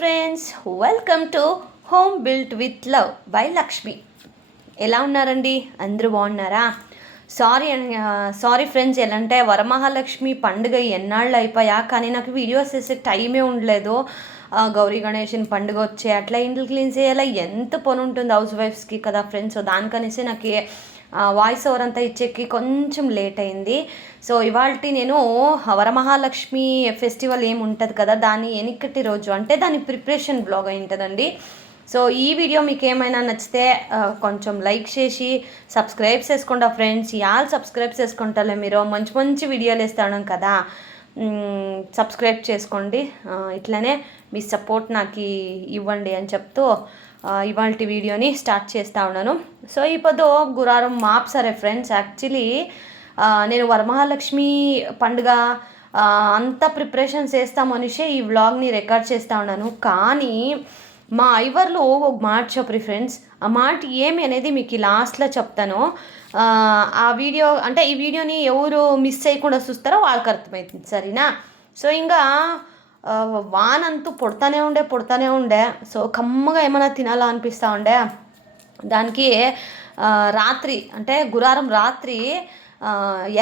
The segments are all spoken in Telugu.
Friends welcome to home built with love by Lakshmi ఎలా ఉన్నారండి? అందరూ బాగున్నారా? సారీ సారీ ఫ్రెండ్స్ ఎలా అంటే వరమహాలక్ష్మి పండుగ ఎన్నాళ్ళు అయిపోయా? కానీ నాకు వీడియోస్ చేసే టైమే ఉండలేదు. గౌరీ గణేషన్ పండుగ వచ్చే అట్లా ఇంట్లో క్లీన్ చేయాలి? ఎంత పని ఉంటుంది హౌస్ వైఫ్స్కి కదా ఫ్రెండ్స్ సో దానికనేసి నాకు వాయిస్ ఓవర్ అంతా ఇచ్చేకి కొంచెం లేట్ అయింది. సో ఇవాళ నేను వరమహాలక్ష్మి ఫెస్టివల్ ఏమి ఉంటుంది కదా దాని వెనకటి రోజు అంటే దాని ప్రిపరేషన్ బ్లాగ్ అయి ఉంటుందండి. సో ఈ వీడియో మీకు ఏమైనా నచ్చితే కొంచెం లైక్ చేసి సబ్స్క్రైబ్ చేసుకుంటా ఫ్రెండ్స్ యాల్ సబ్స్క్రైబ్ చేసుకుంటారు మీరు. మంచి మంచి వీడియోలు ఇస్తాను కదా. సబ్స్క్రైబ్ చేసుకోండి. ఇట్లనే మీ సపోర్ట్ నాకు ఇవ్వండి అని చెప్తూ ఇవాళ వీడియోని స్టార్ట్ చేస్తూ ఉన్నాను. సో ఇప్పుడు గురారం మాప్ సరే ఫ్రెండ్స్. యాక్చువల్లీ నేను వరమహాలక్ష్మి పండుగ అంత ప్రిపరేషన్ చేస్తాం మనిషే ఈ వ్లాగ్ని రికార్డ్ చేస్తూ ఉన్నాను. కానీ మా ఐవర్లో ఒక మాట చెప్పరు ఫ్రెండ్స్. ఆ మాట ఏమి అనేది మీకు లాస్ట్లో చెప్తాను. ఆ, వీడియో అంటే ఈ వీడియోని ఎవరు మిస్ చేయకుండా చూస్తారో వాళ్ళకి అర్థమవుతుంది సరేనా? సో ఇంకా ఆ, వానంతూ పుడతానే ఉండే పుడతానే ఉండే. సో కమ్మగా ఏమైనా తినాలా అనిపిస్తూ ఉండే? దానికి రాత్రి అంటే గురారం రాత్రి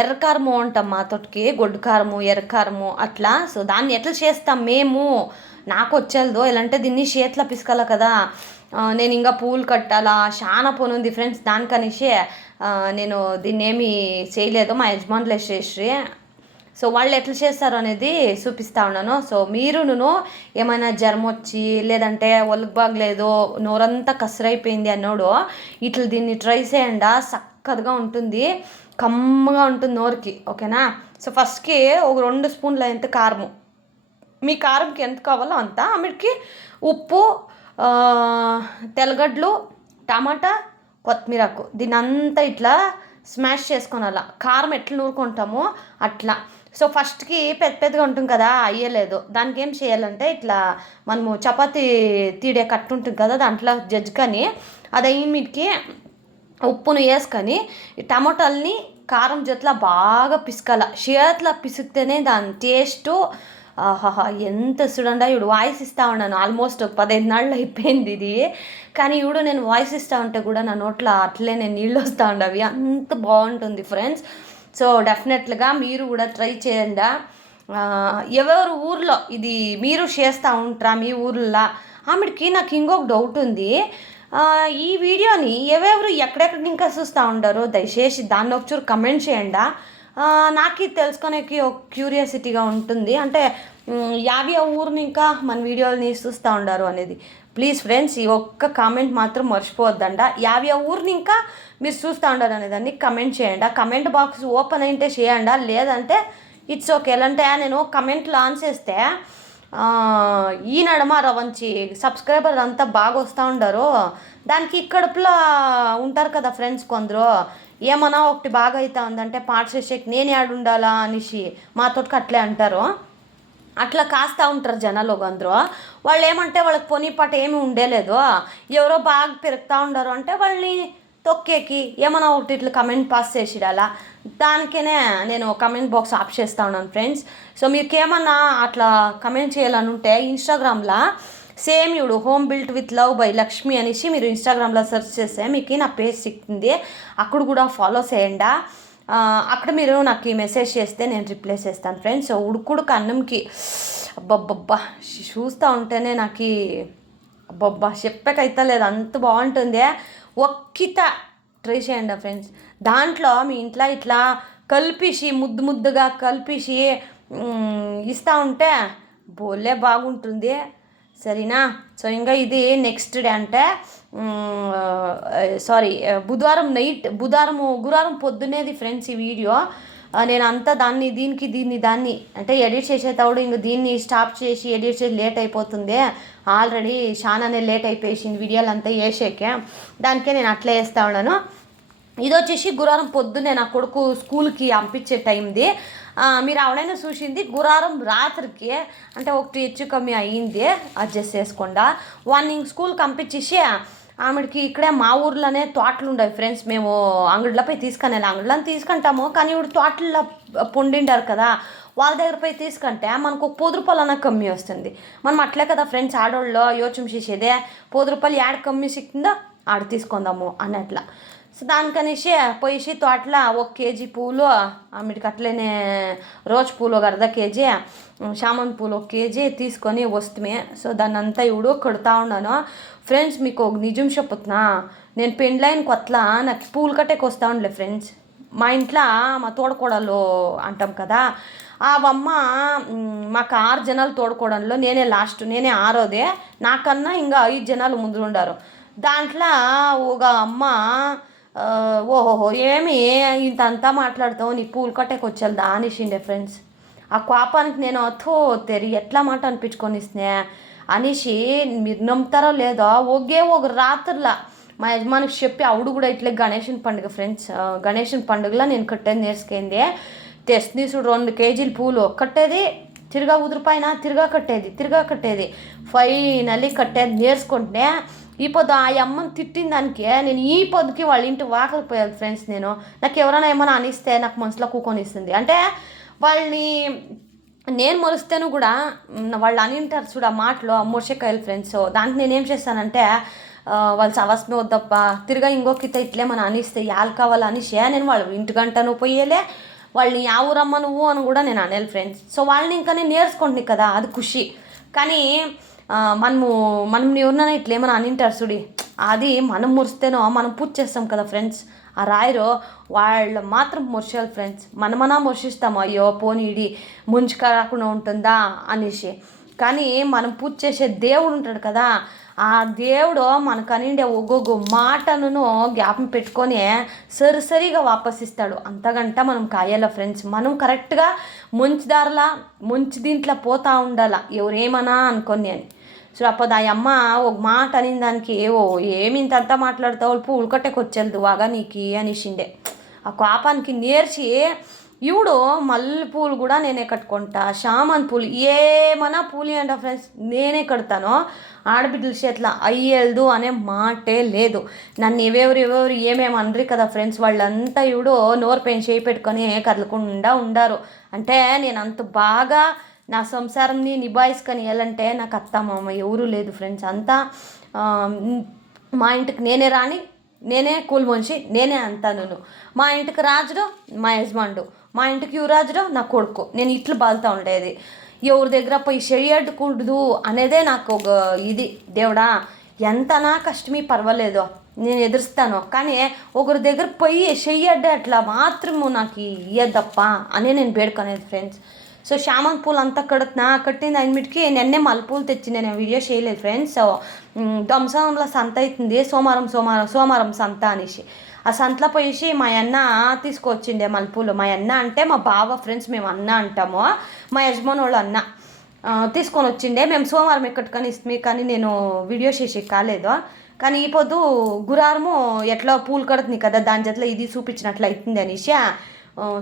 ఎర్రకారము అంటాం మా తోటికి గొడ్డు కారము ఎర్రకారము అట్లా. సో దాన్ని ఎట్లా చేస్తాం మేము? నాకు వచ్చేదో ఎలా అంటే దీన్ని చేతిలో పిసకాల కదా? నేను ఇంకా పూలు కట్టాలా? చాలా పని ఉంది ఫ్రెండ్స్ దానికనేసి నేను దీన్ని ఏమీ చేయలేదు. మా యజమానులు చేసి సో వాళ్ళు ఎట్లా చేస్తారు అనేది చూపిస్తా ఉన్నాను. సో మీరును ఏమైనా జ్వరం వచ్చి లేదంటే ఒళ్ళకి బాగలేదు నోరంతా కసరైపోయింది అన్నోడు ఇట్లా దీన్ని ట్రై చేయండి చక్కగా ఉంటుంది కమ్మగా ఉంటుంది నోరుకి ఓకేనా? సో ఫస్ట్కి ఒక రెండు స్పూన్ల ఎంత కారము మీ కారంకి ఎంత కావాలో అంత ఆమెకి ఉప్పు ఆ, తెల్లగడ్డలు టమాటా కొత్తిమీరకు దీని అంతా ఇట్లా స్మాష్ చేసుకోనాల కారం ఎట్లా నూరుకుంటామో అట్లా. సో ఫస్ట్కి పెద్ద పెద్దగా ఉంటుంది కదా అయ్యలేదు. దానికి ఏం చేయాలంటే ఇట్లా మనము చపాతీ తీడే కట్టు ఉంటుంది కదా దాంట్లో జజ్జుకొని అది అయిన మీదకి ఉప్పును వేసుకొని టమోటాలని టమాటాలని కారం జొత్లా బాగా పిసకాల. చేతిలో పిసికితేనే దాని టేస్టు ఆహాహా ఎంత చూడండి ఇప్పుడు వాయిస్ ఇస్తా ఉన్నాను ఆల్మోస్ట్ ఒక పదహైదు నాళ్ళు అయిపోయింది ఇది. కానీ ఇప్పుడు నేను వాయిస్ ఇస్తూ ఉంటే కూడా నా నోట్లో అట్లే నేను నీళ్ళు వస్తూ ఉండవి. అంత బాగుంటుంది ఫ్రెండ్స్. సో డెఫినెట్గా మీరు కూడా ట్రై చేయండి. ఎవరు ఊర్లో ఇది మీరు చేస్తూ ఉంటారా మీ ఊర్లో? ఆమెకి నాకు ఇంకొక డౌట్ ఉంది. ఈ వీడియోని ఎవరెవరు ఎక్కడెక్కడ ఇంకా చూస్తూ ఉంటారో దయచేసి దాన్ని ఒకచూరు కమెంట్ చేయండి. నాకు ఇది తెలుసుకునేకి ఒక క్యూరియాసిటీగా ఉంటుంది. అంటే మ్, యాభై ఊరిని ఇంకా మన వీడియోని చూస్తూ ఉండారు అనేది. ప్లీజ్ ఫ్రెండ్స్ ఈ ఒక్క కామెంట్ మాత్రం మర్చిపోవద్దండ యాభై ఊరిని ఇంకా మీరు చూస్తూ ఉండారు అనేదాన్ని కమెంట్ చేయండి. ఆ కమెంట్ బాక్స్ ఓపెన్ అయితే చేయండి? లేదంటే ఇట్స్ ఓకే ఎలా అంటే నేను కమెంట్లు ఆన్ చేస్తే ఈ నడమ రవంచి సబ్స్క్రైబర్ అంతా బాగా వస్తూ ఉండరు. దానికి కడుపులో ఉంటారు కదా ఫ్రెండ్స్ కొందరు. ఏమన్నా ఒకటి బాగా అవుతా ఉందంటే పాట చేసేకి నేను యాడ్ ఉండాలా అనేసి మాతోటికి అట్లే అంటారు. అట్లా కాస్తా ఉంటారు జనాలు ఒక అందరూ. వాళ్ళు ఏమంటే వాళ్ళకి పొని పాట ఏమి ఉండేలేదు. ఎవరో బాగా పెరుగుతూ ఉండరు. అంటే వాళ్ళని తొక్కేకి ఏమైనా ఒకటి ఇట్లా కమెంట్ పాస్ చేసిడాలా. దానికేనే నేను కమెంట్ బాక్స్ ఆఫ్ చేస్తా ఉన్నాను ఫ్రెండ్స్ సో మీకు ఏమన్నా అట్లా కమెంట్ చేయాలని ఉంటే ఇన్స్టాగ్రామ్లో సేమ్ ఇప్పుడు home built with love by Lakshmi అనేసి మీరు ఇన్స్టాగ్రామ్లో సెర్చ్ చేస్తే మీకు నా పేజ్ సిక్కింది. అక్కడ కూడా ఫాలో చేయండి. అక్కడ మీరు నాకు ఈ మెసేజ్ చేస్తే నేను రిప్లై చేస్తాను ఫ్రెండ్స్ ఉడుకుడుకు అన్నంకి అబ్బబ్బబ్బా చూస్తూ ఉంటేనే నాకు అబ్బబ్బా చెప్పకైతే లేదు అంత బాగుంటుంది. ఒక్కిత ట్రై చేయండి ఫ్రెండ్స్ దాంట్లో మీ ఇంట్లో ఇట్లా కలిపిసి ముద్దు ముద్దుగా కలిపిసి ఇస్తూ ఉంటే బోలే బాగుంటుంది. సరేనా? సో ఇంకా ఇది నెక్స్ట్ డే అంటే సారీ బుధవారం నైట్ బుధవారం గురువారం పొద్దునేది ఫ్రెండ్స్ ఈ వీడియో నేను అంతా దాన్ని దీనికి దీన్ని దాన్ని అంటే ఎడిట్ చేసేటప్పుడు ఇంక దీన్ని స్టాప్ చేసి ఎడిట్ చేసి లేట్ అయిపోతుంది. ఆల్రెడీ చాలానే లేట్ అయిపోయేసింది వీడియోలు అంతా వేసేకే దానికే నేను అట్లే వేస్తా ఉన్నాను. ఇది వచ్చేసి గురువారం పొద్దున్నే నా కొడుకు స్కూల్కి పంపించే టైంది మీరు ఆవిడైనా చూసింది గురారం రాత్రికి అంటే ఒకటి హెచ్చు కమ్మి అయ్యింది అడ్జస్ట్ చేసుకుండా. వార్నింగ్ స్కూల్కి పంపించేసి ఆమెడికి ఇక్కడే మా ఊర్లోనే తోటలు ఉండవు ఫ్రెండ్స్. మేము అంగడిలోపై తీసుకొని అంగడిలో తీసుకుంటాము కానీ ఇప్పుడు తోటల్లో పొండిండారు కదా. వాళ్ళ దగ్గర పోయి తీసుకుంటే మనకు ఒక పది రూపాయలు అన్న కమ్మి వస్తుంది. మనం అట్లే కదా ఫ్రెండ్స్ ఆడోళ్ళు యోచం చేసేదే. పది రూపాయలు యాడ్ కమ్మి సిక్కిందో ఆడ తీసుకుందాము అన్నట్లా. సో దానికనేసి పోయేసి తోటలో ఒక కేజీ పూలు ఆమెకి అట్లనే రోజ్ పూలు ఒక అర్ధ కేజీ చామంతి పూలు ఒక కేజీ తీసుకొని వస్తే సో దాన్ని అంతా ఇవిడు కడుతూ ఉన్నాను. ఫ్రెండ్స్ మీకు ఒక నిజం చెప్పుతున్నా. నేను పెండ్లైన్ కొత్తలా నాకు పూలు కట్టేకి వస్తూ ఉండలే ఫ్రెండ్స్. మా ఇంట్లో మా తోడకోడలు అంటాం కదా. ఆ అమ్మ మాకు ఆరు జనాలు తోడుకోవడంలో నేనే లాస్ట్ నేనే ఆరోదే. నాకన్నా ఇంకా ఐదు జనాలు ముందు ఉండారు దాంట్లో ఒక అమ్మ ఓహోహో ఏమి ఇంతంతా మాట్లాడతావు? నీ పూలు కట్టేకి వచ్చేదా అనేసిండే ఫ్రెండ్స్. ఆ కోపానికి నేను అథో తెరి ఎట్లా మాట అనిపించుకొని స్నే అనేసి మీరు నమ్ముతారో లేదో ఒకే ఒక రాత్రిలా మా యజమానికి చెప్పి ఆవిడ కూడా ఇట్లే గణేషన్ పండుగ ఫ్రెండ్స్ గణేషన్ పండుగలో నేను కట్టేది నేర్చుకుంది. తెస్తుంది చూడు రెండు కేజీలు పూలు కట్టేది తిరగా ఉదిరిపైన తిరగా కట్టేది తిరగా కట్టేది. ఫైనల్లీ కట్టేది నేర్చుకుంటే ఈ పొద్దు ఆ అమ్మని తిట్టిన దానికి నేను ఈ పొద్దుకి వాళ్ళ ఇంటి వాకలు పోయాలి ఫ్రెండ్స్ నేను. నాకు ఎవరైనా ఏమైనా అనిస్తే నాకు మనసులో కూకొనిస్తుంది అంటే వాళ్ళని నేను మొలిస్తేను కూడా వాళ్ళు అని ఉంటారు చూడ మాటలు మూర్షకాయలు ఫ్రెండ్స్ దానికి నేనేం చేస్తానంటే వాళ్ళు సవస్మే వద్దప్ప తిరిగా ఇంకొకరిత ఇట్లే మన అనిస్తే యాలు కావాలనిసే నేను వాళ్ళు ఇంటి గంటను పోయేలే. వాళ్ళని యా ఊరమ్మ నువ్వు అని కూడా నేను అనేయాలి ఫ్రెండ్స్ సో వాళ్ళని ఇంకా నేను నేర్చుకుంటున్నాను కదా అది ఖుషి. కానీ మనము మనం ఎవరినైనా ఇట్లేమని అనింటారు చూడి. అది మనం మురిస్తేనో మనం పూజ చేస్తాం కదా ఫ్రెండ్స్. ఆ రాయరు వాళ్ళు మాత్రం మురిసేయాలి ఫ్రెండ్స్. మనమనా మురిసిస్తాము అయ్యో పోనీడి ముంచుక రాకుండా ఉంటుందా? అనేసి. కానీ మనం పూజ చేసే దేవుడు ఉంటాడు కదా ఆ దేవుడు మనకు అనిండే ఒక్కొక్క మాటను జ్ఞాపం పెట్టుకొని సరిసరిగా వాపసిస్తాడు అంతగంట మనం కాయాల ఫ్రెండ్స్. మనం కరెక్ట్గా మంచి దారిలా ముంచి దీంట్లో పోతా ఉండాలా? ఎవరేమన్నా అనుకొని అని. సో అప్పుడు ఆ అమ్మ ఒక మాట అని దానికి ఓ ఏమి ఇంతంతా మాట్లాడతావు? పూలు కట్టెకి వచ్చేది వాగా నీకు అనేసిండే. ఆ కోపానికి నేర్చి ఇవుడు మల్లె పూలు కూడా నేనే కట్టుకుంటా షామన్ పూలు ఏమన్నా పూలు అంట ఫ్రెండ్స్ నేనే కడతాను. ఆడబిడ్డల చేతిలో అయ్యేదు అనే మాటే లేదు. నన్ను ఎవరెవరు ఎవరు ఏమేమి అనరు కదా ఫ్రెండ్స్ వాళ్ళంతా ఇవిడు నోరు పెయిన్ చేయి పెట్టుకొని కదలకుండా ఉండారు. అంటే నేను అంత బాగా నా సంసారంని నిభాయిస్కొని వెళ్ళంటే నాకు అత్త మామ ఎవరూ లేదు ఫ్రెండ్స్. అంతా మా ఇంటికి నేనే రాని నేనే కూల్ మనిషి నేనే అంతాను మా ఇంటికి రాజుడు మా యజమానుడు. మా ఇంటికి యువరాజుడు నా కొడుకు. నేను ఇట్లు బాలుతూ ఉండేది. ఎవరి దగ్గర పోయి చెయ్యడకూడదు అనేదే నాకు ఒక ఇది. దేవుడా ఎంతనా కష్టమీ పర్వాలేదు. నేను ఎదురుస్తాను. కానీ ఒకరి దగ్గర పోయి చెయ్యడ్డే అట్లా మాత్రము నాకు ఇయ్యద్దప్ప అనే నేను వేడుకునేది ఫ్రెండ్స్. సో చామంతి పూలు అంతా కడుతున్నా కట్టింది అన్నిటికీ నిన్నే మల్లెపూలు తెచ్చి నేను వీడియో చేయలేదు ఫ్రెండ్స్ సో దంసంలో సంత అవుతుంది సోమవారం సోమవారం సోమవారం సంత అనేసి ఆ సంతలో పోయేసి మా అన్న తీసుకొచ్చిండే మల్లెపూలు మా అన్న అంటే మా బావ ఫ్రెండ్స్ మేము అన్న అంటాము మా యజమాని వాళ్ళు అన్న తీసుకొని వచ్చిండే మేము సోమవారం ఎక్కడికి కానీ ఇస్తుంది కానీ నేను వీడియో చేసి కాలేదు కానీ ఈ పొద్దు గురారము ఎట్లా పూలు కడుతుంది కదా దాని జతలో ఇది చూపించినట్లు అవుతుంది అనేసి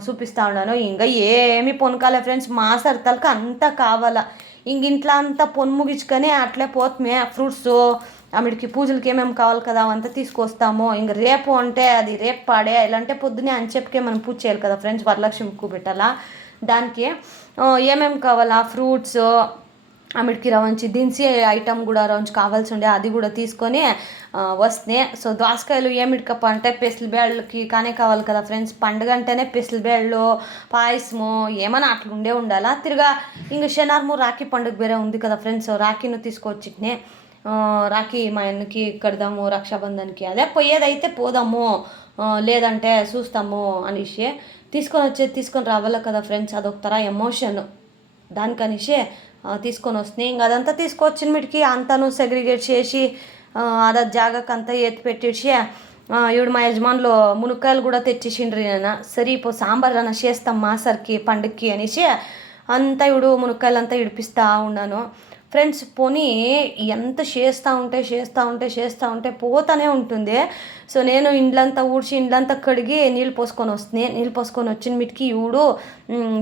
చూపిస్తా ఉన్నాను. ఇంకా ఏమి పొనకాలే ఫ్రెండ్స్ మా సరితలకు అంతా కావాలా. ఇంక ఇంట్లో అంతా పొన్ను ముగించుకొని అట్లే పోతుమే ఫ్రూట్స్ ఆమెడికి పూజలకి ఏమేమి కావాలి కదా అవంతా తీసుకొస్తాము. ఇంక రేపు అంటే అది రేపు పాడే ఇలాంటే పొద్దునే అని చెప్పకే మనం పూజ చేయాలి కదా ఫ్రెండ్స్ వరలక్ష్మికి పెట్టాలా దానికి ఏమేమి కావాలా? ఫ్రూట్స్ ఆమెడికి రవంచి దించి ఐటమ్ కూడా రవంచి కావాల్సి ఉండే అది కూడా తీసుకొని వస్తున్నాయి సో దోసకాయలు ఏమిటికప్ప అంటే పెసలు బేళ్ళకి కానే కావాలి కదా ఫ్రెండ్స్. పండుగ అంటేనే పెసలు బేళ్ళు పాయసము ఏమైనా అట్లా ఉండే ఉండాలా? తిరిగా ఇంక శనార్ము రాఖీ పండుగ వేరే ఉంది కదా ఫ్రెండ్స్. రాఖీను తీసుకొచ్చిట్నే రాఖీ మా అన్నకి కడదాము రక్షాబంధన్కి. అదే పోయేదైతే పోదాము లేదంటే చూస్తాము అనేసి తీసుకొని వచ్చేది తీసుకొని రావాలి కదా ఫ్రెండ్స్. అదొక తర ఎమోషన్. దానికనేసి తీసుకొని వస్తున్నాయి ఇంకా అదంతా తీసుకొచ్చిన మీటికి అంతాను సెగ్రిగేట్ చేసి ఆ, అద జాగాకి అంతా ఎత్తి పెట్టేసి ఈవిడ మా యజమానులు మునక్కాయలు కూడా తెచ్చేసిండ్రి నేను సరే ఇప్పుడు సాంబార్ అన్న చేస్తాం మా సరికి పండుగకి అనేసి అంతా ఇవిడు మునక్కాయలు అంతా ఇడిపిస్తూ ఉన్నాను. ఫ్రెండ్స్ పోనీ ఎంత చేస్తూ ఉంటే చేస్తూ ఉంటే చేస్తూ ఉంటే పోతానే ఉంటుంది. సో నేను ఇండ్లంతా ఊడ్చి ఇండ్లంతా కడిగి నీళ్ళు పోసుకొని వస్తున్నాయి నీళ్ళు పోసుకొని వచ్చిన మిటికి ఇవుడు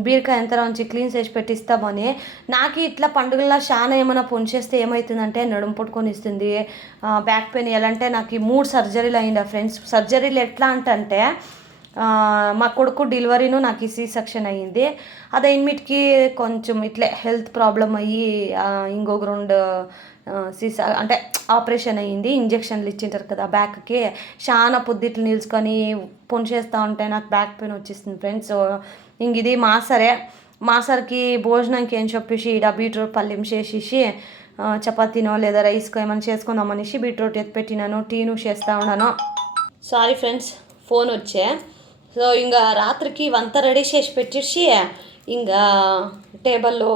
బీరకాయ ఎంత ఉంచి క్లీన్ చేసి పెట్టిస్తామని నాకు ఇట్లా పండుగల్లో చాలా ఏమైనా పొని చేస్తే ఏమవుతుందంటే నడుము పట్టుకొని ఇస్తుంది. బ్యాక్ పెయిన్ ఎలా అంటే నాకు ఈ మూడు సర్జరీలు అయిందా ఫ్రెండ్స్ సర్జరీలు ఎట్లా అంటే మా కొడుకు డెలివరీను నాకు ఈ సీ సెక్షన్ అయ్యింది. అదే ఇన్మిట్కి కొంచెం ఇట్లే హెల్త్ ప్రాబ్లం అయ్యి ఇంకొక రెండు సీ అంటే ఆపరేషన్ అయ్యింది. ఇంజక్షన్లు ఇచ్చింటారు కదా బ్యాక్కి. చాలా పొద్దుట్లు నిల్చుకొని పొని చేస్తూ ఉంటే నాకు బ్యాక్ పెయిన్ వచ్చేసింది ఫ్రెండ్స్. ఇంక ఇది మా సరే. మా సరికి భోజనంకి ఏం చెప్పేసి ఇడ బీట్రూట్ పల్లెం చేసేసి చపాతీనో లేదా రైస్కో ఏమైనా చేసుకుందామనేసి బీట్రూట్ ఎత్తి పెట్టినాను. టీను చేస్తూ ఉన్నాను. సారీ ఫ్రెండ్స్ ఫోన్ వచ్చే. సో ఇంకా రాత్రికి వంట రెడీ చేసి పెట్టేసి ఇంకా టేబుల్లో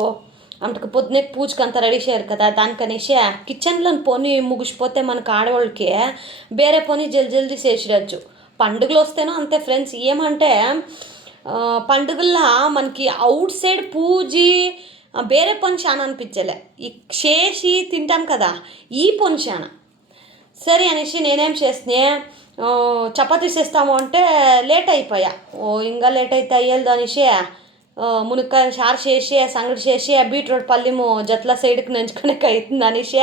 అంటే పొద్దునే పూజకి అంతా రెడీ చేయరు కదా దానికనేసి కిచెన్లో పోనీ ముగిసిపోతే మనకు ఆడవాళ్ళకి వేరే పోనీ జల్ది జల్దీ చేసిరచ్చు. పండుగలు వస్తేనో అంతే ఫ్రెండ్స్ ఏమంటే పండుగల్లో మనకి అవుట్ సైడ్ పూజి ఆ, వేరే పని చాలా అనిపించలే. ఈ చేసి తింటాం కదా ఈ పని చాలా సరే అనేసి నేనేం చేస్తే చపాతీ చేస్తాము అంటే లేట్ అయిపోయా. ఓ ఇంకా లేట్ అయితే అయ్యేది అనేసి మునక్కాయ షార్ చేసి సంగటి చేసి బీట్రూట్ పల్లెము జట్ల సైడ్కి నంచుకొని అవుతుంది అనేసి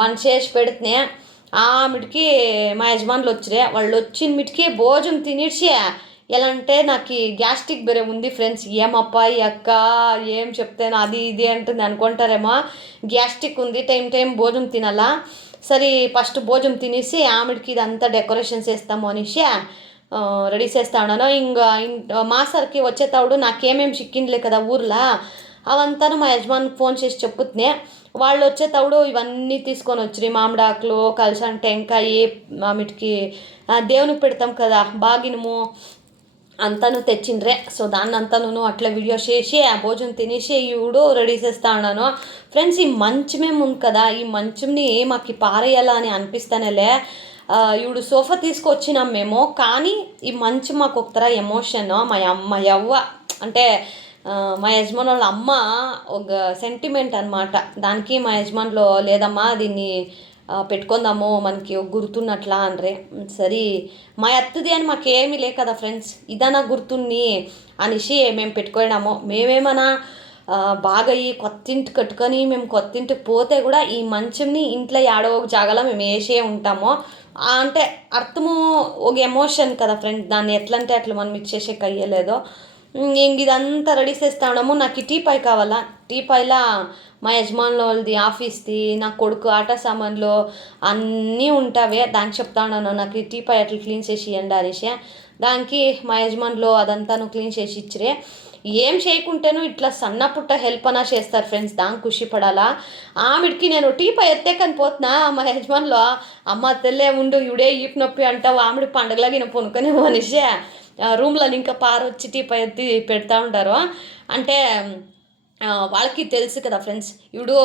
వన్ చేసి పెడితే మిటికి మా యజమానులు వచ్చిరే వాళ్ళు వచ్చిన మిటికి భోజనం తినేసి ఎలా అంటే నాకు ఈ గ్యాస్ట్రిక్ బెరే ఉంది ఫ్రెండ్స్. ఏమప్పా ఈ అక్క? ఏం చెప్తాను అది ఇది అంటుంది అనుకుంటారేమో. గ్యాస్ట్రిక్ ఉంది. టైం టైం భోజనం తినాలా? సరే ఫస్ట్ భోజనం తినేసి ఆమెడికి ఇదంతా డెకరేషన్ చేస్తాము అనేసి రెడీ చేస్తా ఉన్నాను. ఇంకా మా సార్కి వచ్చేటప్పుడు నాకేమేమి చిక్కిండ్లే కదా ఊర్లో అవంతా మా యజమానికి ఫోన్ చేసి చెప్పుతున్నే. వాళ్ళు వచ్చేటప్పుడు ఇవన్నీ తీసుకొని వచ్చి మామిడాకులు కలిసాను టెంకాయ మామిడికి దేవునికి పెడతాం కదా బాగినము అంతాను తెచ్చిండ్రే. సో దాన్నంతాను అట్లా వీడియో చేసి ఆ భోజనం తినేసి ఇవిడు రెడీ చేస్తా ఉన్నాను ఫ్రెండ్స్ ఈ మంచమేం ఉంది కదా. ఈ మంచంని మాకు పారేయాలా అని అనిపిస్తానేలే. ఇవిడు సోఫా తీసుకొచ్చినాం మేము. కానీ ఈ మంచం మాకు ఒక ఎమోషన్. మా అమ్మ యవ్వ అంటే మా యజమాని వాళ్ళ అమ్మ ఒక సెంటిమెంట్ అనమాట దానికి మా యజమానులు లేదమ్మా దీన్ని పెట్టుకుందాము మనకి ఒక గుర్తున్నట్లా అనరే. సరే మా అత్తది అని మాకేమీ లే కదా ఫ్రెండ్స్. ఇదనా గుర్తుని అనేసి మేము పెట్టుకోవడము మేమేమన్నా బాగా ఈ కొత్తింటి కట్టుకొని మేము కొత్త ఇంటికి పోతే కూడా ఈ మంచంని ఇంట్లో ఏడో ఒక జాగాలో మేము వేసే ఉంటాము. అంటే అర్థము ఒక ఎమోషన్ కదా ఫ్రెండ్ దాన్ని ఎట్లా అంటే అట్లా మనం ఇచ్చేసే కయ్యలేదో. ఇంక ఇదంతా రెడీ చేస్తా ఉన్నాము. నాకు టీ పై కావాలా? టీ పైలా మా యజమానుల వాళ్ళది ఆఫీస్ది నా కొడుకు ఆట సామాన్లు అన్నీ ఉంటావే. దానికి చెప్తా ఉన్నాను నాకు ఈ టీ పై అట్లా క్లీన్ చేసి ఇవ్వండి అనేసి దానికి మా యజమానులు అదంతాను క్లీన్ చేసి ఇచ్చిరే. ఏం చేయకుంటేను ఇట్లా సన్న పుట్ట హెల్ప్ అనా చేస్తారు ఫ్రెండ్స్. దానికి ఖుషి పడాలా? ఆమెడికి నేను టీపై ఎత్తేకని ఎత్తే పోతున్నా. మా యజమానులు అమ్మ తెల్లే ఉండు ఇవిడే ఈపు నొప్పి అంటావు. ఆమెడి పండగలాగా నేను పొనుకొని మనిషే. రూమ్లో ఇంకా పారొచ్చి టీ పై ఎత్తి పెడతా ఉంటారు. అంటే వాళ్ళకి తెలుసు కదా ఫ్రెండ్స్ ఇప్పుడు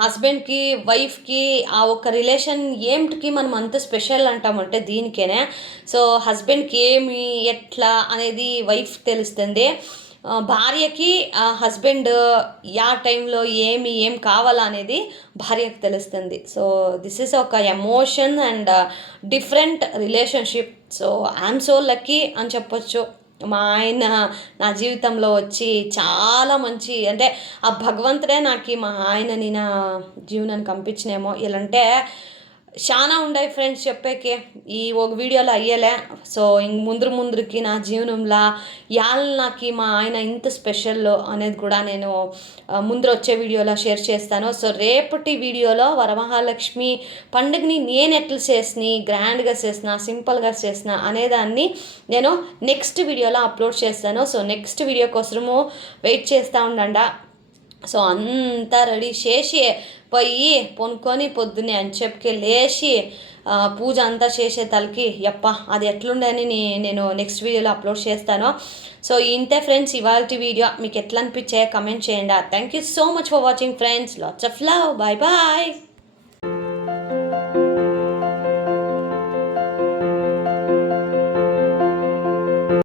హస్బెండ్కి వైఫ్కి ఆ ఒక రిలేషన్ ఏమిటికి మనం అంత స్పెషల్ అంటామంటే దీనికేనే. సో హస్బెండ్కి ఏమి ఎట్లా అనేది వైఫ్ తెలుస్తుంది. భార్యకి హస్బెండ్ యా టైంలో ఏమి ఏం కావాలా అనేది భార్యకు తెలుస్తుంది. సో దిస్ ఈస్ ఒక emotion and different relationship so I'm so lucky అని చెప్పొచ్చు. మా ఆయన నా జీవితంలో వచ్చి చాలా మంచి అంటే ఆ భగవంతుడే నాకు మా ఆయనని నా జీవనానికి పంపించినేమో. ఎలాంటే చాలా ఉన్నాయి ఫ్రెండ్స్ చెప్పేకి. ఈ ఒక వీడియోలో అయ్యలే. సో ఇంక ముందు ముందుకి నా జీవనంలో యాల్ నాకు మా ఆయన ఇంత స్పెషల్ అనేది కూడా నేను ముందర ముందు వచ్చే వీడియోలో షేర్ చేస్తాను. సో రేపటి వీడియోలో వరమహాలక్ష్మి పండుగని నేను ఎట్లా చేసిన గ్రాండ్గా చేసిన సింపుల్గా చేసిన అనేదాన్ని నేను నెక్స్ట్ వీడియోలో అప్లోడ్ చేస్తాను. సో నెక్స్ట్ వీడియో కోసము వెయిట్ చేస్తూ ఉండండి. సో అంతా రెడీ చేసి పోయి పొనుకొని పొద్దున్నే చెప్పి లేచి పూజ అంతా చేసే తలకి యప్ప అది ఎట్లుండని నేను నెక్స్ట్ వీడియోలో అప్లోడ్ చేస్తాను. సో ఇంతే ఫ్రెండ్స్ ఇవాళ వీడియో మీకు ఎట్లా అనిపించాయో కమెంట్ చేయండి. Thank you so much for watching friends lots of love bye bye